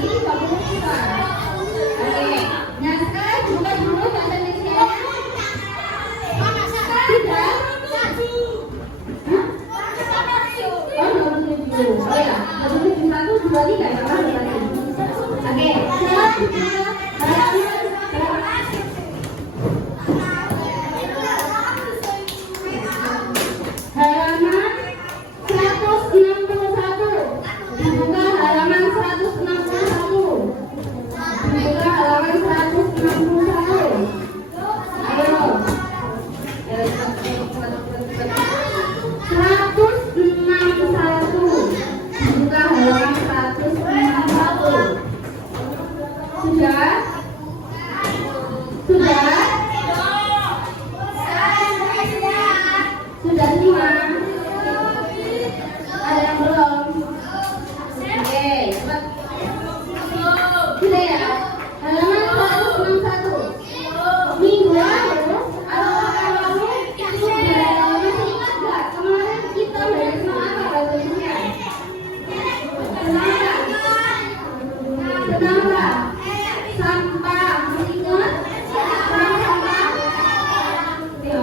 dari 20 juta. Oke, nah sekarang buka dulu bahasa Indonesia. Sudah? Oh, 27. Oh ya, 27, 1, 2, 3 ya, Pak. Oke, halaman 161. Dibuka halaman 161. Dibuka halaman 161. Ayo. 161. Dibuka halaman 161. Sudah? Sudah? Sudah semua? Ada yang belum? Oke, cepat. Sudah ya? Halaman 161. Minggu lalu atau pekan lalu sudah masih ingat nggak? Kemarin kita belajar tentang apa bahasa Indonesia? Tentang apa? Tentang apa? Sampah. Masih ingat? Tentang sampah? Ya, ya,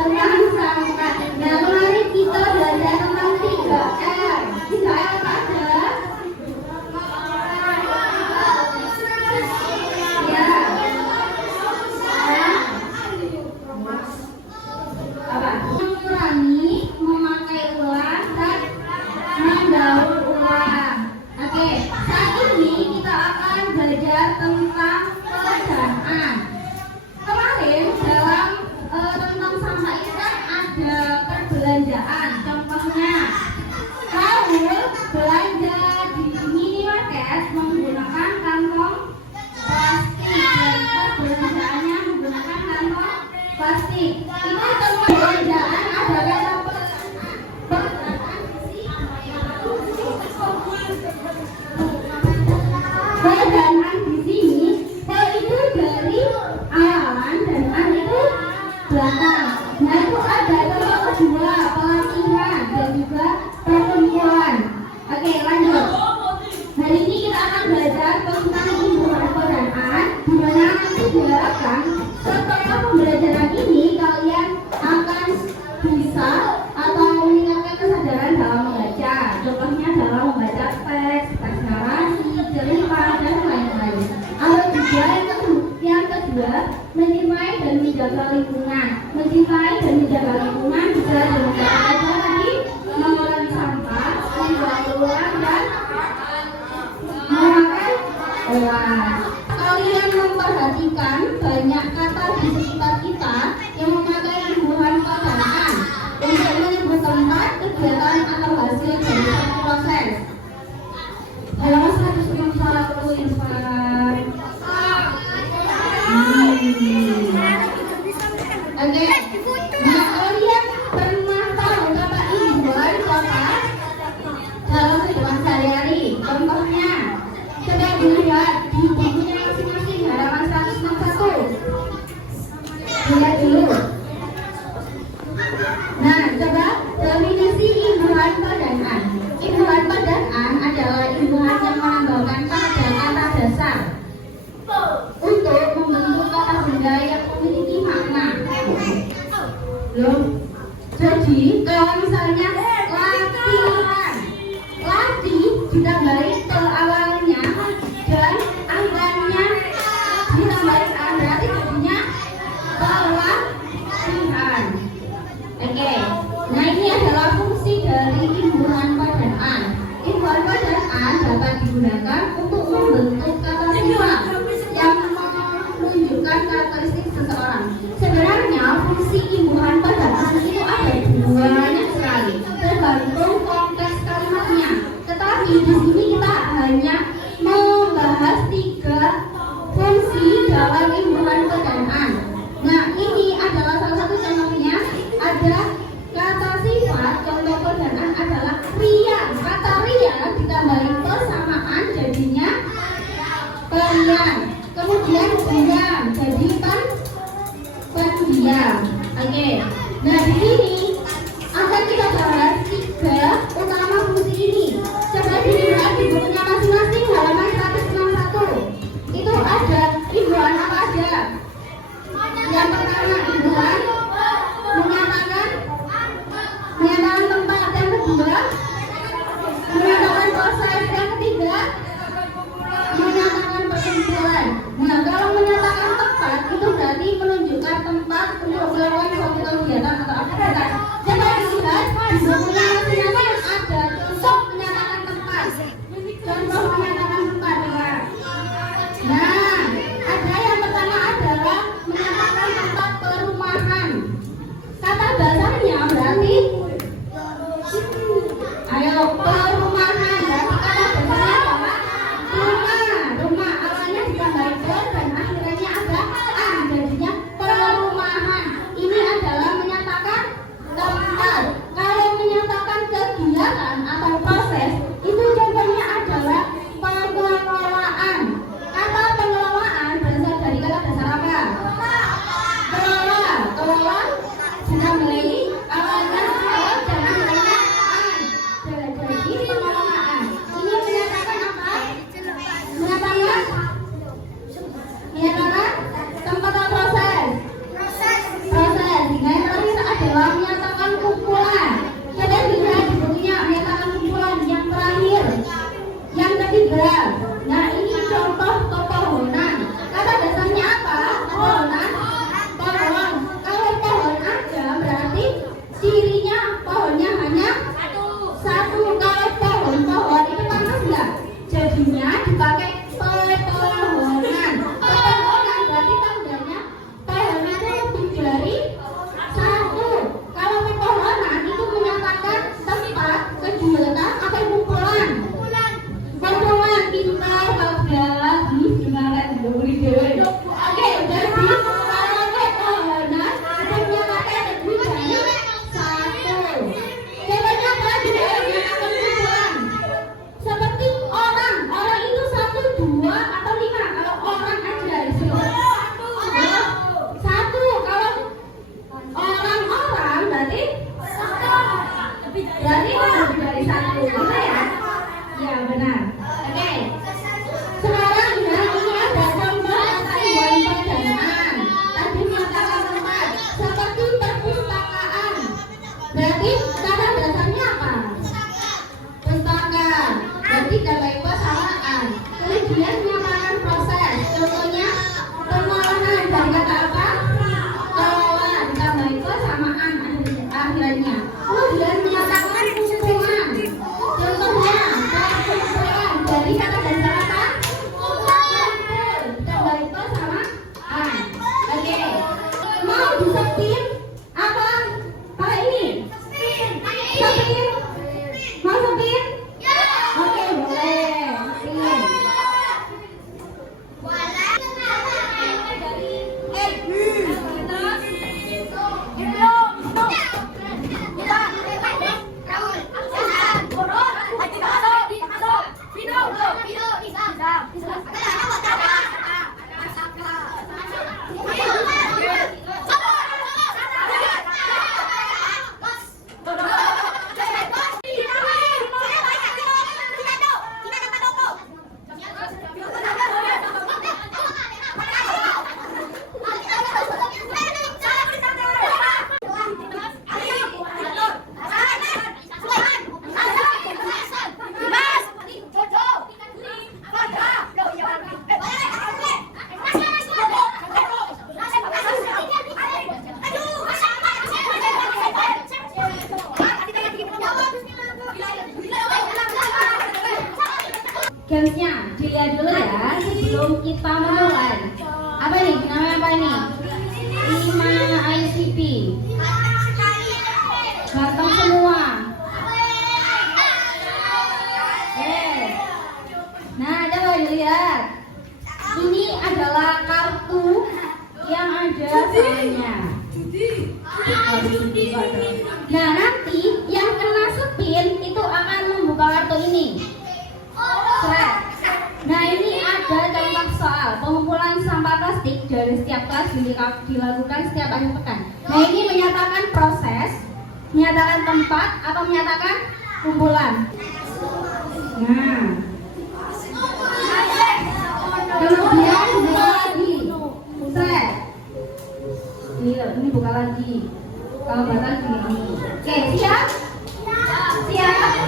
tentang sampah. Nah, kemarin kita belajar tentang 3R. 3R apa aja? Ya. Apa? Mengurangi, memakai ulang, dan mendaur ulang. Oke, saat ini kita akan belajar tentang pekerjaan. Kemarin dalam tentang sampah itu kan ada perbelanjaan. Contohnya, kamu belanja di minimarket menggunakan kantong plastik dan perbelanjaannya menggunakan kantong plastik. Ini tempat belanjaan ada kata pekerjaan di sini. P itu dari awalan dan A itu belakang. Nah itu ada contoh kedua, pelatihan dan juga perkumpulan. Oke, lanjut. Hari ini kita akan belajar tentang himpunan pekerjaan, di mana nanti diharapkan setelah pembelajaran ini kalian akan bisa atau meningkatkan kesadaran dalam membaca. Contohnya dalam membaca teks, teks narasi, cerita, dan lain-lain. Ada juga yang kedua, mencintai dan menjaga lingkungan. Mencintai dan menjaga lingkungan bisa dengan cara tadi mengurangi sampah, membuang uang, dan memakai uang. Kalian memperhatikan banyak kata di sekitar kita yang memakai imbuhan pekerjaan untuk menyebut tempat, kegiatan, atau hasil dari suatu proses. Halaman 161 Irfan. Oke. Nah, kalian pernah tahu kata imbuhan kota dalam kehidupan sehari-hari? Contohnya, coba dilihat di bukunya masing-masing halaman 161. Lihat dulu. Nah, coba definisi imbuhan pekerjaan. Imbuhan pekerjaan adalah imbuhan yang menambahkan pada kata dasar untuk membentuk kata benda yang memiliki makna. Loh, jadi kalau misalnya latihan, latih ditambahin ke awalnya dan akhirnya ditambahin a, berarti jadinya pelatihan. Oke, nah ini adalah fungsi dari imbuhan pekerjaan. Imbuhan pekerjaan dapat digunakan untuk membentuk kata sifat yang menunjukkan karakteristik seseorang. Sebenarnya fungsi imbuhan pekerjaan itu ada banyak sekali, tergantung konteks kalimatnya. Tetapi di sini kita hanya membahas 3 fungsi dalam imbuhan pekerjaan. Nah, ini adalah salah satu contohnya. Ada kata sifat, contoh pekerjaan adalah ria. Kata ria ditambahin persamaan jadinya pelian. Kemudian diam, jadi pendiam. Oke. Nah, di sini akan kita bahas 3 utama fungsi ini. Coba di menyatakan proses. Yang ketiga, menyatakan perkumpulan. Nah, kalau menyatakan tempat itu berarti menunjukkan tempat untuk melakukan suatu kegiatan atau aktivitas. Coba dilihat di bukunya masing-masing ada contoh menyatakan tempat. Contoh menyatakan tempat ya. Nah, ada yang pertama adalah menyatakan tempat perumahan. Kata bahasanya berarti ayo perumahan. Berarti kata bahasanya apa? Rumah awalnya ditambahin per dan akhirnya ada an, jadinya perumahan. Ini adalah menyatakan tempat. Kalau menyatakan kegiatan atau proses itu contohnya adalah pengelolaan. Kata pengelolaan berasal dari kata dasar apa? Kelola dinamai awalnya dan akhirnya an. Jadi pengelolaan. Ini menyatakan apa? Menyatakan tempat atau proses. Yang terakhir adalah menyatakan kumpulan. Kalian bisa di bukunya menyatakan kumpulan. Yang terakhir, yang ketiga. Nah, ini contoh pepohonan. Kata dasarnya apa? Pepohonan. Pohon. Kalau pohon ada berarti cirinya pohonnya hanya satu. Kalau pohon itu panas enggak? Jadinya dipakai pepohonan. Pepohonan berarti tandanya pohon itu lebih dari satu. Kalau pepohonan itu menyatakan tempat, kegiatan atau kumpulan. Kumpulan pintar, bagus, gimana diberi dewe. Oke, jadi kalau pepohonan itu menyatakan lebih dari satu. Contohnya apa? Juga menyatakan kumpulan. Seperti orang itu satu, dua, atau lima. Kalau orang aja disebut satu. Kalau orang berarti lebih dari satu. Benar ya? Ya benar. Oke. Sekarang ini ada contoh tanggungan perdanaan. Tadi menyatakan tempat seperti perpustakaan. Berarti kata dasarnya apa? Pustaka. Berarti dalam persamaan. Kemudian menyatakan proses. Contohnya pengolahan dari kata apa? Kelola ditambah persamaan akhirnya. Kemudian menyatakan kumpulan. Contohnya perkumpulan dari kata dasar apa? Kumpul ditambah persamaan. Oke. Mau disepin apa? Pakai ini. Sepin. Mau sepin? Oke, boleh. Sepin. Gamesnya dilihat dulu ya sebelum kita memulai. Apa nih? Namanya apa ini? 5 ICP. Ganteng semua. Nah, coba dilihat. Ini adalah kartu yang ada filenya. Nah, nanti yang kena spin itu akan membuka kartu ini. Nah, ini ada contoh soal pengumpulan sampah plastik dari setiap kelas dilakukan setiap akhir pekan. Nah, ini menyatakan proses, menyatakan tempat, atau menyatakan kumpulan. Nah, kemudian buka lagi. Ini buka lagi. Kalau batal gini. Oke, siap? Siap?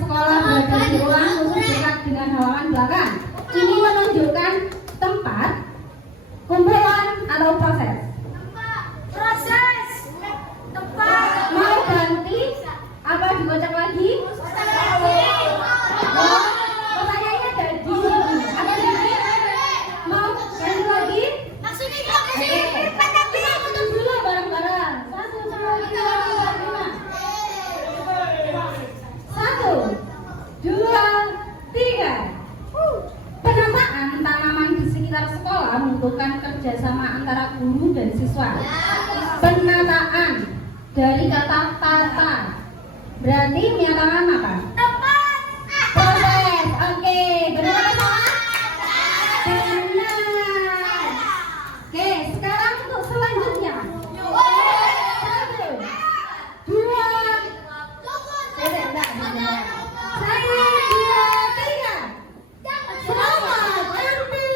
sekolah berada di ruang khusus dekat dengan halaman belakang. Ini menunjukkan tempat, kumpulan, atau proses. Proses. Tempat. Mau ganti? Apa dikocok lagi? Oh, pertanyaannya ada di sini. Apa di sini? Mau ganti lagi? Maksudnya apa sih? Kita tutup dulu bareng-bareng. 1, 2, 3. Penataan tanaman di sekitar sekolah membutuhkan kerjasama antara guru dan siswa. Penataan dari kata tata berarti menyatakan apa? Tempat. Proses. Oke, benar atau salah? Benar. Oke, sekarang untuk selanjutnya. 1, 2, 3. Selamat ganti.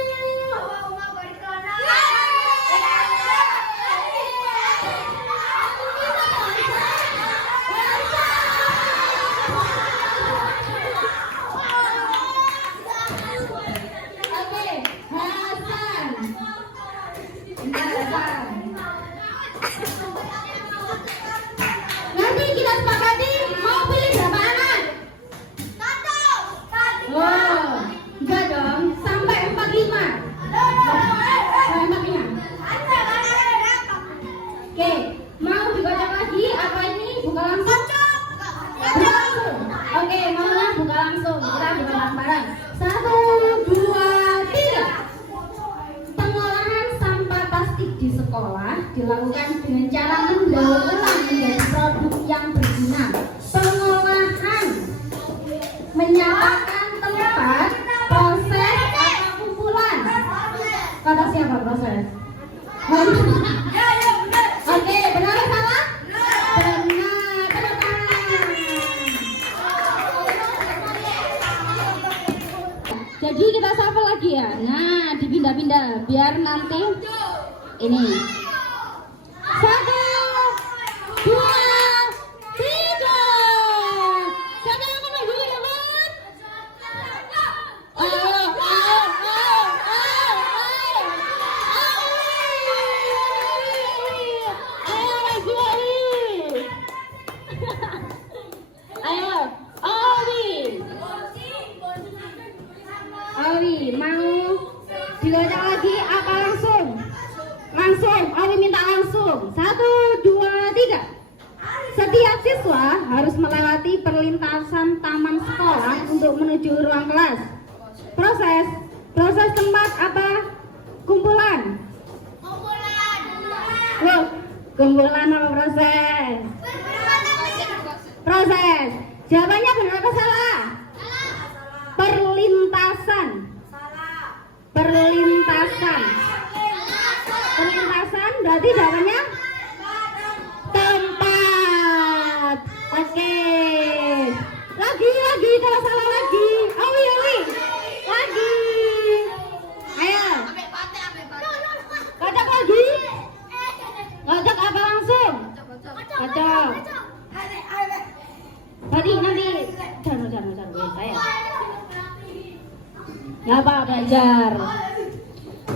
Oke, Hasan. Bentar, Hasan. Nanti kita sepakati mau pilih berapa anak? Wow, enggak dong, sampai 45. Sampai 45. Oke, mau dikocok lagi apa ini? Buka langsung? Buka langsung. Oke, maunya buka langsung. Kita buka bareng-bareng. 1, 2, 3. Pengolahan sampah plastik di sekolah dilakukan dengan cara mendaur ulang menjadi produk yang berguna. Pengolahan menyatakan tempat, proses, atau kumpulan. Kata siapa proses? Oke, benar atau salah? Benar. Tepuk tangan. Jadi kita shuffle lagi ya. Nah, dipindah-pindah biar nanti ini. 1, 2, 3. Siapa yang akan maju ya, Bang? Ayo, ayo, ayo, ayo, ayo. Ayo, maju, Ali. Ayo, Oli. Oli, mau dikocok lagi apa langsung? Langsung, Oli minta langsung. 1, 2, 3. Setiap siswa harus melewati perlintasan taman sekolah untuk menuju ruang kelas. Proses tempat apa? Kumpulan. Loh, kumpulan apa proses? Proses. Jawabannya benar atau salah? Perlintasan. Perlintasan. Perlintasan berarti jawabannya tempat. Oke. Lagi kalau salah lagi. Awi. Lagi. Ayo. Kocok lagi. Kocok apa langsung? Kocok. Nanti jangan saya. Nggak apa belajar.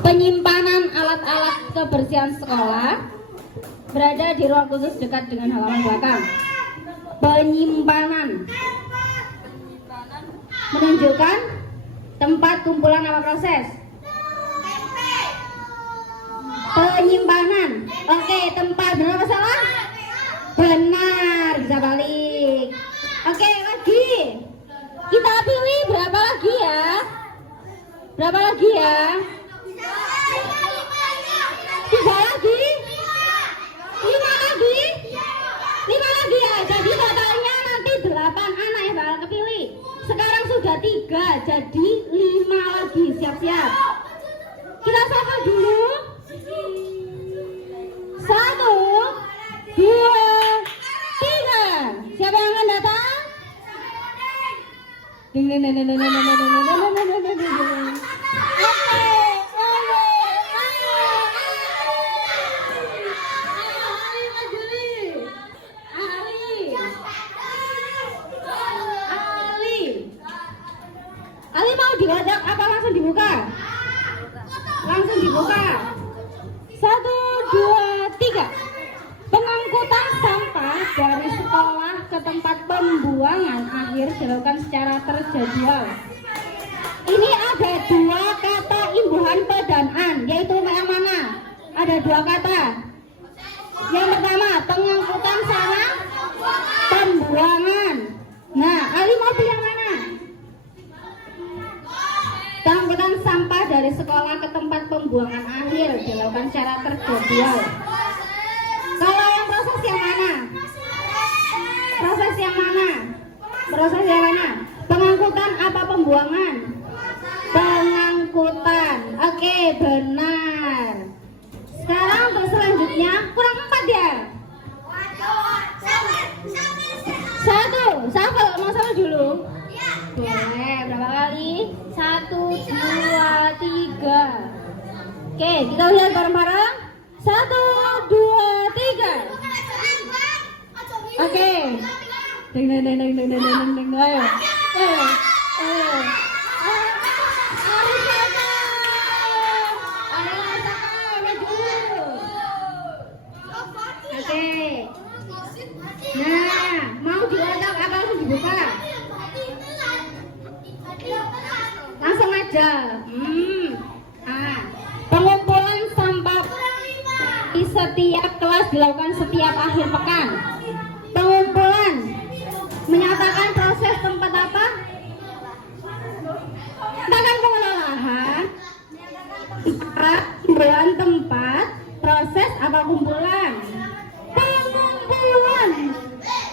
Penyimpanan alat-alat kebersihan sekolah berada di ruang khusus dekat dengan halaman belakang. Penyimpanan menunjukkan tempat, kumpulan, apa proses? Penyimpanan. Oke, tempat. Benar apa salah? Benar, bisa balik. Oke, lagi. Kita pilih berapa lagi ya? Berapa lagi ya? 3 lagi? 5 lagi? 5 lagi ya. Jadi totalnya nanti 8 anak yang bakal kepilih. Sekarang sudah 3, jadi 5 lagi. Siap-siap. Kita sapa dulu. 1, 2, 3. Siapa yang akan datang? Ding ding ding ding ding ding ding ding ding ding ding. Ali pembuangan akhir dilakukan secara terjadwal. Ini ada dua kata imbuhan pe dan an, yaitu yang mana? Ada dua kata. Yang pertama pengangkutan sama pembuangan. Nah, Ali mau pilih yang mana? Pengangkutan sampah dari sekolah ke tempat pembuangan akhir dilakukan secara terjadwal. Kalau yang proses yang mana? Proses yang mana? Proses yang mana? Pengangkutan apa pembuangan? Pengangkutan. Oke, benar. Sekarang untuk selanjutnya kurang 4 ya. Satu. Siapa mau sama dulu? Boleh. Berapa kali? 1, 2, 3. Oke, kita lihat bareng-bareng. 1, 2, 3. Oke. Deng deng deng deng deng deng deng deng. Ayo. Ayo. Oke. Nah, mau diulang apa langsung dibuka? Langsung aja. Pengumpulan sampah di setiap kelas dilakukan setiap akhir pekan. Pengumpulan menyatakan proses tempat apa? Menyatakan pengolahan. Kumpulan tempat, proses apa kumpulan?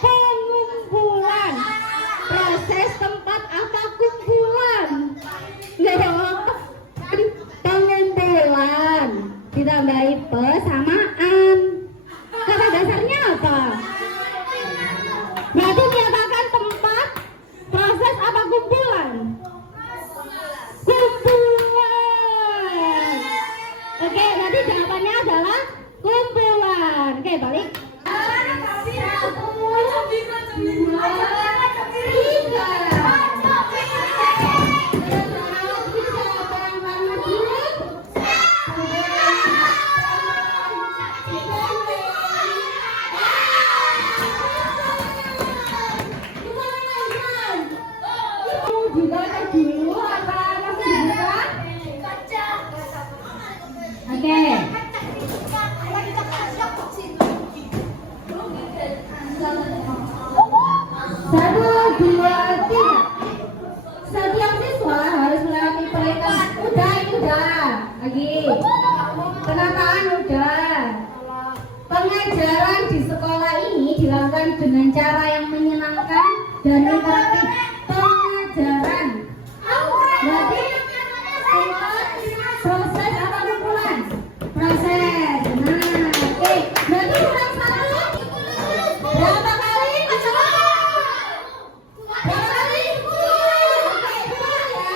Pengumpulan. Proses tempat apa kumpulan? Pengumpulan. Ditambahi pe sama an. Kata dasarnya apa? Berarti menyatakan tempat, proses apa kumpulan? Kumpulan. Oke, nanti jawabannya adalah kumpulan. Oke, balik. 1, 2, 3. Setiap siswa harus melewati perlintasan. Udah. Lagi. Penataan udah. Pengajaran di sekolah ini dilakukan dengan cara yang menyenangkan dan interaktif. Pengajaran. Berarti proses apa kumpulan? Proses. Nah, oke. Berarti kurang 1. Berapa kali? Berapa kali? Oke, 2 ya.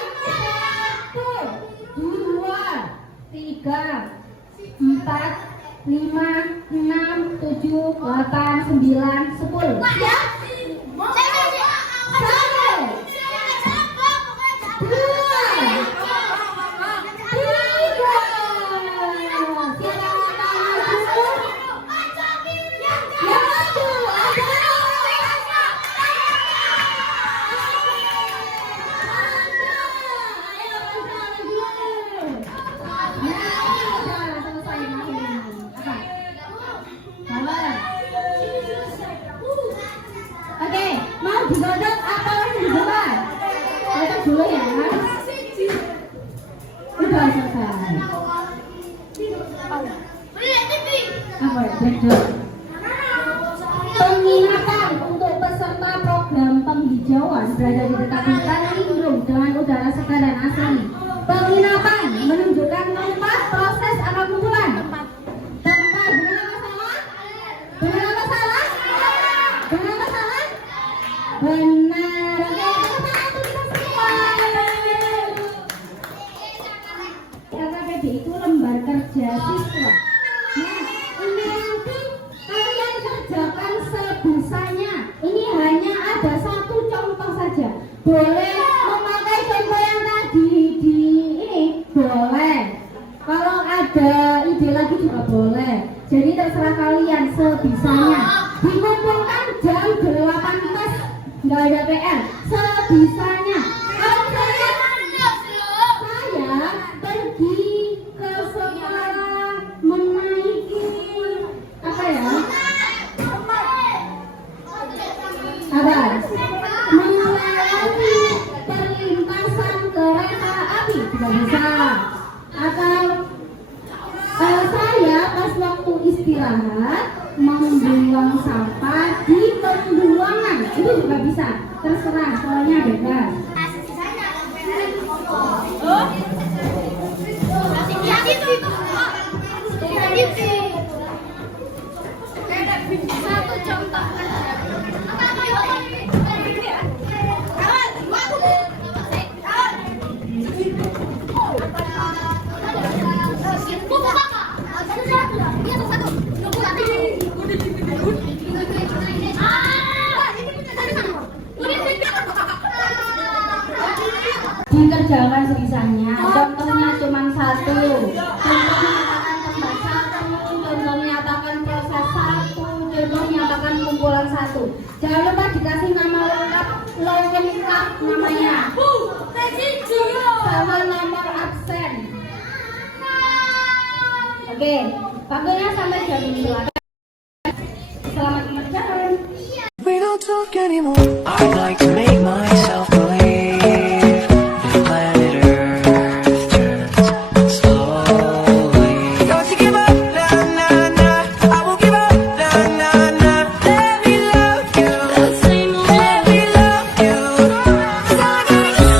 1, 2, 3, 4, 5, 6, 7, 8, 9, 10. Ya? 2. Penginapan untuk peserta program penghijauan berada di dekat hutan lindung dengan udara segar dan asri. Penginapan menunjukkan tempat, proses apa kumpulan? Tempat. Benar apa salah? Benar. KKPD itu lembar kerja siswa. Nah, ini nanti kalian kerjakan sebisanya. Ini hanya ada 1 contoh saja. Boleh memakai contoh yang tadi di ini, boleh. Kalau ada ide lagi juga boleh. Jadi terserah kalian sebisanya. Dikumpulkan jam 8 pas. Nggak nggak ada PR. Sebisanya. Saya pergi ke sekolah menaiki apa ya? Apa? Melayani perlintasan kereta api juga bisa. Atau saya pas waktu istirahat membuang sampah di pembuangan itu juga bisa. Terserah, soalnya bebas. Satu contoh. Dikerjakan sebisanya. Contohnya cuma satu. Contoh menyatakan tambah satu. Contoh menyatakan proses satu. Contoh menyatakan kumpulan satu. Jangan lupa dikasih nama lengkap namanya. Sama nomor absen. Oke, waktunya sampai jam 2. Selamat mengerjakan. We don't talk anymore. I'd like to make myself believe the planet Earth turns slowly. Don't you give up, nah, nah, nah. I won't give up, nah, nah, nah. Let me love you. Let me love you. 'Cause I got you.